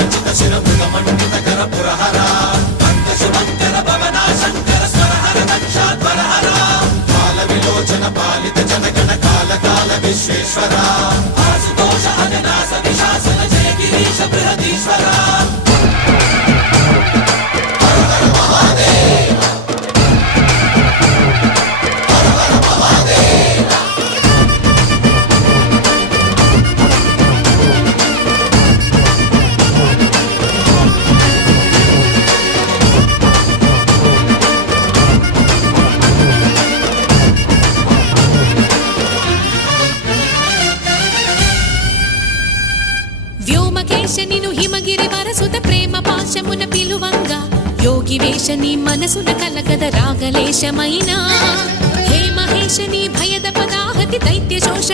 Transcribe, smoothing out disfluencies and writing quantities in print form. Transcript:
శ్రీరాజిత శిరమృగమండిత కర పురహర శుభంకర భవనా శంకర స్వరహర దక్షాధ్వరహర కాల విలోచన పాలిత జనగణ కాల కాల విశ్వేశ్వర ఆశుతోష అజనాస విశాసన జయ గిరీశ బృహదీశ్వర వ్యోమకేశనిను హిమగిరి వరసుత ప్రేమ పాశమున పిలువంగా యోగి వేషని మనసున కలగద రాగలేశమైనా హే మహేశని భయద పదాహతి దైత్య శోష